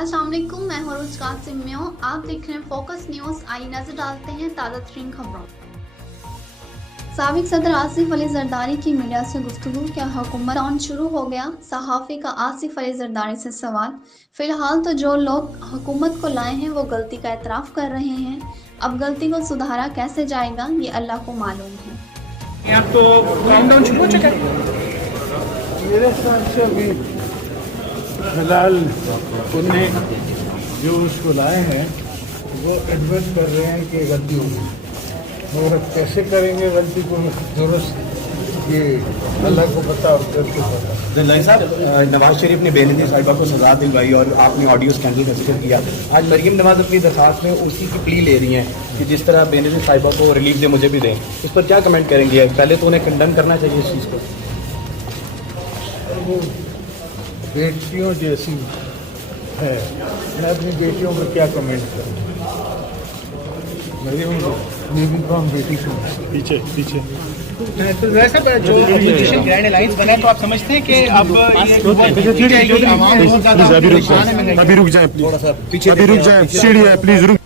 अस्सलाम वालेकुम, मैं हूं रोज कासिम म्यो। आप देख रहे हैं फोकस न्यूज। आइए नजर डालते हैं ताज़ा तरीन खबरों। साबिक सदर आसिफ अली जरदारी की मीडिया से गुफ्तगू, क्या हुकूमत ऑन शुरू हो गया? सहाफ़ी का आसिफ अली जरदारी से सवाल। फिलहाल तो जो लोग हुकूमत को लाए हैं वो गलती का एतराफ़ कर रहे हैं, अब गलती को सुधारा कैसे जाएगा ये अल्लाह को मालूम है। यहाँ तो काउंटडाउन शुरू हो चुका है। मेरे हिसाब से अभी फिलहाल उन्हें जो उसको लाए हैं वो एडमिट कर रहे हैं कि गलती होगी, मगर कैसे करेंगे गलती को दुरुस्त ये अल्लाह को पता और कैसे पता। जरदारी साहब, नवाज शरीफ ने बेनज़ीर साहिबा को सज़ा दिलवाई और आपने ऑडियो स्कैंडल का जिक्र किया। आज मरीम नवाज अपनी दरख्वास्त में उसी की प्ली ले रही हैं कि जिस तरह बेनज़ीर साहिबा को रिलीफ दे मुझे भी दें। इस पर क्या कमेंट करेंगे? पहले तो उन्हें कंडम करना चाहिए इस चीज़ को। वो बेटियों जैसी है, मैं अपनी बेटियों को क्या कमेंट करूँ? मेरी कौन बेटी को पीछे तो वैसे जो अपोजिशन ग्रैंड अलायंस बना है, तो आप समझते हैं कि अब अभी रुक जाए, सीढ़ी है, प्लीज रुक